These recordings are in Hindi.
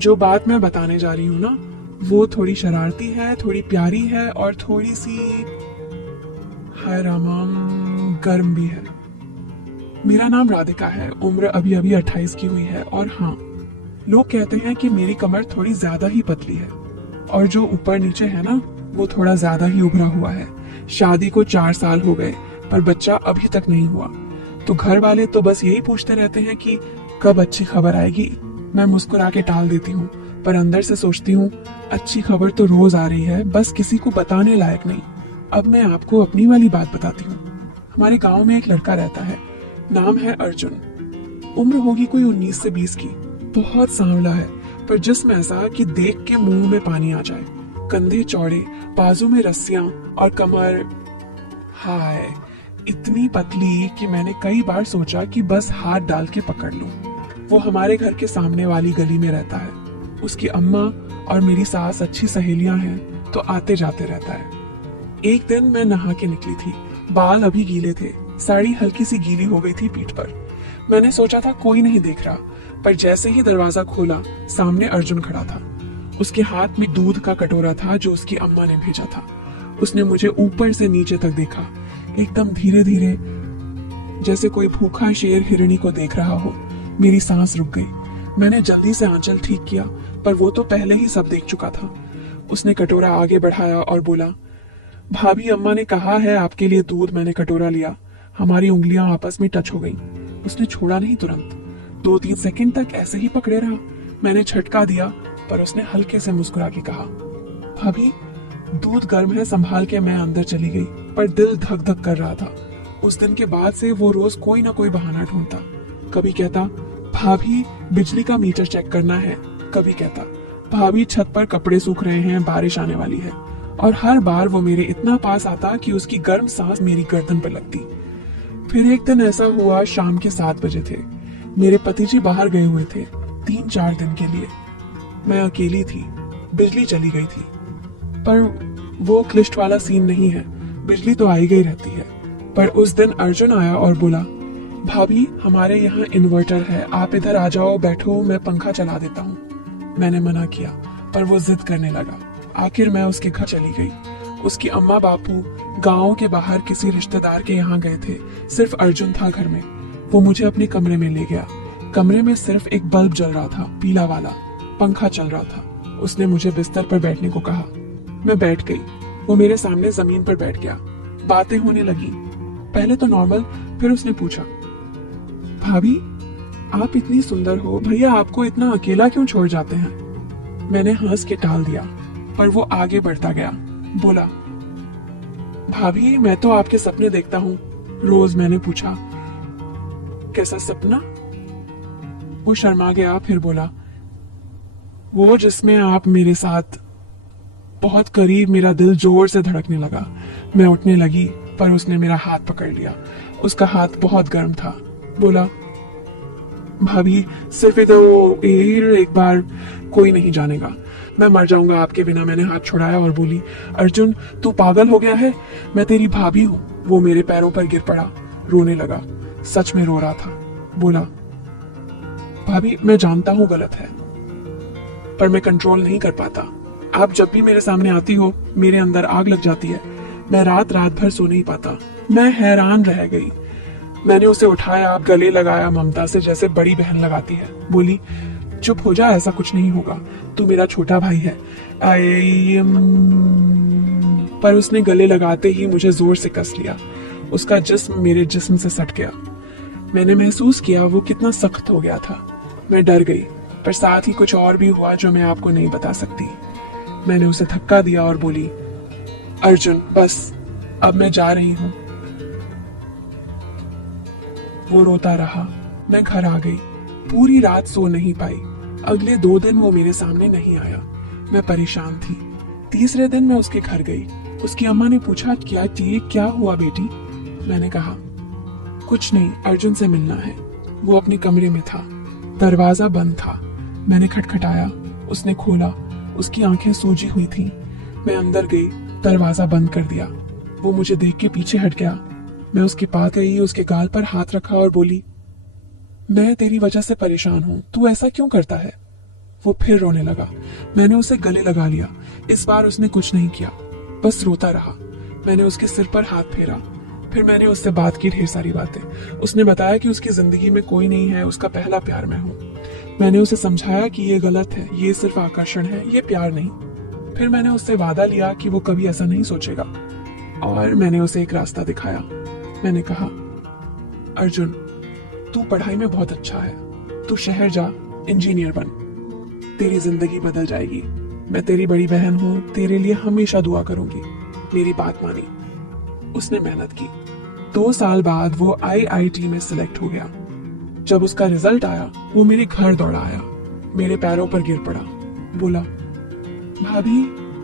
जो बात मैं बताने जा रही हूँ ना, वो थोड़ी शरारती है, थोड़ी प्यारी है और थोड़ी सी, हाय रामम, गर्म भी है। मेरा नाम राधिका है, उम्र अभी अभी 28 की हुई है। और हाँ, लोग कहते हैं कि मेरी कमर थोड़ी ज्यादा ही पतली है और जो ऊपर नीचे है ना, वो थोड़ा ज्यादा ही उभरा हुआ है। शादी को 4 साल हो गए पर बच्चा अभी तक नहीं हुआ। तो घर वाले तो बस यही पूछते रहते हैं कि कब अच्छी खबर आएगी। मैं मुस्कुरा के टाल देती हूँ, पर अंदर से सोचती हूँ अच्छी खबर तो रोज आ रही है, बस किसी को बताने लायक नहीं। अब मैं आपको अपनी वाली बात बताती हूँ। हमारे गांव में एक लड़का रहता है, नाम है अर्जुन। उम्र होगी कोई 19 से 20 की। बहुत सांवला है, पर जिस्म ऐसा कि देख के मुंह में पानी आ जाए। कंधे चौड़े, बाजू में रस्सियां और कमर, हाय, इतनी पतली कि मैंने कई बार सोचा कि बस हाथ डाल के पकड़ लूं। वो हमारे घर के सामने वाली गली में रहता है। उसकी अम्मा और मेरी सास अच्छी सहेलियां हैं, तो आते जाते रहता है। एक दिन मैं नहा के निकली थी, बाल अभी गीले थे, साड़ी हल्की सी गीली हो गई थी पीठ पर। मैंने सोचा था कोई नहीं देख रहा, पर जैसे ही दरवाजा खोला, सामने अर्जुन खड़ा था। उसके हाथ में दूध का कटोरा था जो उसकी अम्मा ने भेजा था। उसने मुझे ऊपर से नीचे तक देखा, एकदम धीरे धीरे, जैसे कोई भूखा शेर हिरणी को देख रहा हो। मेरी सांस रुक गई। मैंने जल्दी से आंचल ठीक किया, पर वो तो पहले ही सब देख चुका था। उसने कटोरा आगे बढ़ाया और बोला, भाभी, अम्मा ने कहा है आपके लिए दूध। मैंने कटोरा लिया। हमारी उंगलियां आपस में टच हो गई। उसने छोड़ा नहीं तुरंत, 2-3 सेकंड तक ऐसे ही पकड़े रहा। मैंने झटका दिया, पर उसने हल्के से मुस्कुरा के कहा, भाभी, दूध गर्म है, संभाल के। मैं अंदर चली गई, पर दिल धक धक कर रहा था। उस दिन के बाद से वो रोज कोई ना कोई बहाना ढूंढता। कभी कहता, भाभी, बिजली का मीटर चेक करना है। कभी कहता, भाभी, छत पर कपड़े सूख रहे हैं, बारिश आने वाली है। और हर बार वो मेरे इतना पास आता कि उसकी गर्म सांस मेरी गर्दन पर लगती। फिर एक दिन ऐसा हुआ, शाम के 7 बजे थे। मेरे पतिजी बाहर गए हुए थे 3-4 दिन के लिए। मैं अकेली थी, बिजली चली गई थी। पर वो क्लिष्ट वाला सीन नहीं है, बिजली तो आई गई रहती है। पर उस दिन अर्जुन आया और बोला, भाभी, हमारे यहाँ इन्वर्टर है, आप इधर आ जाओ, बैठो, मैं पंखा चला देता हूँ। मैंने मना किया, पर वो जिद करने लगा। आखिर मैं उसके घर चली गई। उसकी अम्मा बापू गांव के बाहर किसी रिश्तेदार के यहाँ गए थे। सिर्फ अर्जुन था घर में। वो मुझे अपने कमरे में ले गया। कमरे में सिर्फ एक बल्ब जल रहा था, पीला वाला। पंखा चल रहा था। उसने मुझे बिस्तर पर बैठने को कहा। मैं बैठ गई। वो मेरे सामने जमीन पर बैठ गया। बातें होने लगी, पहले तो नॉर्मल। फिर उसने पूछा, भाभी, आप इतनी सुंदर हो, भैया आपको इतना अकेला क्यों छोड़ जाते हैं? मैंने हंस के टाल दिया, पर वो आगे बढ़ता गया। बोला, भाभी, मैं तो आपके सपने देखता हूँ रोज। मैंने पूछा, कैसा सपना? वो शर्मा गया, फिर बोला, वो जिसमें आप मेरे साथ बहुत करीब। मेरा दिल जोर से धड़कने लगा। मैं उठने लगी, पर उसने मेरा हाथ पकड़ लिया। उसका हाथ बहुत गर्म था। बोला, भाभी, सिर्फ इधर एक बार, कोई नहीं जानेगा, मैं मर जाऊंगा आपके बिना। मैंने हाथ छुड़ाया और बोली, अर्जुन, तू पागल हो गया है? मैं तेरी भाभी हूँ। वो मेरे पैरों पर गिर पड़ा, रोने लगा। सच में रो रहा था। बोला, भाभी, मैं जानता हूँ गलत है, पर मैं कंट्रोल नहीं कर पाता। आप जब भी मेरे सामने आती हो, मेरे अंदर आग लग जाती है। मैं रात भर सो नहीं पाता। मैं हैरान रह गई। मैंने उसे उठाया, गले लगाया ममता से, जैसे बड़ी बहन लगाती है। बोली, चुप हो जा, ऐसा कुछ नहीं होगा, तू मेरा छोटा भाई है। पर उसने गले लगाते ही मुझे जोर से कस लिया। उसका जिस्म मेरे जिस्म से सट गया। मैंने महसूस किया वो कितना सख्त हो गया था। मैं डर गई, पर साथ ही कुछ और भी हुआ जो मैं आपको नहीं बता सकती। मैंने उसे धक्का दिया और बोली, अर्जुन, बस, अब मैं जा रही हूँ। वो रोता रहा। मैं घर आ गई। पूरी रात सो नहीं पाई। अगले 2 दिन वो मेरे सामने नहीं आया। मैं परेशान थी। तीसरे दिन मैं उसके घर गई। उसकी अम्मा ने पूछा, क्या हुआ बेटी? मैंने कहा, कुछ नहीं, अर्जुन से मिलना है। वो अपने कमरे में था। दरवाजा बंद था। मैंने खटखटाया। उसने खोला। उसकी आंखें सूजी हुई थी। मैं अंदर गई, दरवाजा बंद कर दिया। वो मुझे देख के पीछे हट गया। मैं उसके पास गई, उसके गाल पर हाथ रखा और बोली, मैं तेरी वजह से परेशान हूँ, तू ऐसा क्यों करता है? वो फिर रोने लगा। मैंने उसे गले लगा लिया। इस बार उसने कुछ नहीं किया, बस रोता रहा। मैंने उसके सिर पर हाथ फेरा। फिर मैंने उससे बात की ढेर सारी बातें। उसने बताया कि उसकी जिंदगी में कोई नहीं है, उसका पहला प्यार मैं हूँ। मैंने उसे समझाया कि ये गलत है, ये सिर्फ आकर्षण है, ये प्यार नहीं। फिर मैंने उससे वादा लिया कि वो कभी ऐसा नहीं सोचेगा, और मैंने उसे एक रास्ता दिखाया। मैंने कहा, अर्जुन, तू पढ़ाई में बहुत अच्छा है, तू शहर जा, इंजीनियर बन, तेरी जिंदगी बदल जाएगी। मैं तेरी बड़ी बहन हूँ, तेरे लिए हमेशा दुआ करूंगी। मेरी बात मानी। उसने मेहनत की। 2 साल बाद वो IIT में सिलेक्ट हो गया। जब उसका रिजल्ट आया, वो मेरे घर दौड़ा आया, मेरे पैरों पर गिर पड़ा, बोला, भाभी,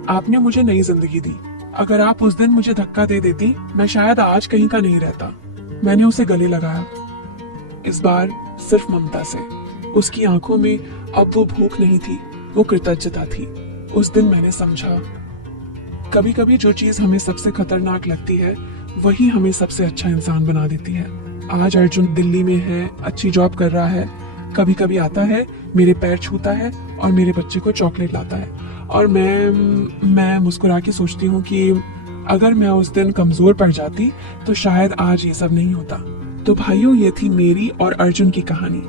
आपने मुझे नई जिंदगी दी। अगर आप उस दिन मुझे धक्का दे देती, मैं शायद आज कहीं का नहीं रहता। मैंने उसे गले लगाया, इस बार सिर्फ ममता से। उसकी आंखों में अब वो भूख नहीं थी, वो कृतज्ञता थी। उस दिन मैंने समझा, कभी कभी जो चीज हमें सबसे खतरनाक लगती है, वही हमें सबसे अच्छा इंसान बना देती है। आज अर्जुन दिल्ली में है, अच्छी जॉब कर रहा है। कभी कभी आता है, मेरे पैर छूता है और मेरे बच्चे को चॉकलेट लाता है, और मैं मुस्कुरा के सोचती हूँ कि अगर मैं उस दिन कमजोर पड़ जाती तो शायद आज ये सब नहीं होता। तो भाइयों, ये थी मेरी और अर्जुन की कहानी।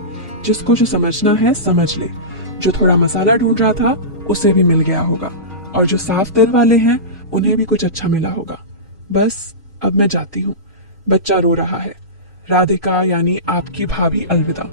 जिसको जो समझना है समझ ले। जो थोड़ा मसाला ढूंढ रहा था, उसे भी मिल गया होगा, और जो साफ दिल वाले हैं, उन्हें भी कुछ अच्छा मिला होगा। बस अब मैं जाती हूँ। बच्चा रो रहा है। राधिका यानी आपकी भाभी अलविदा।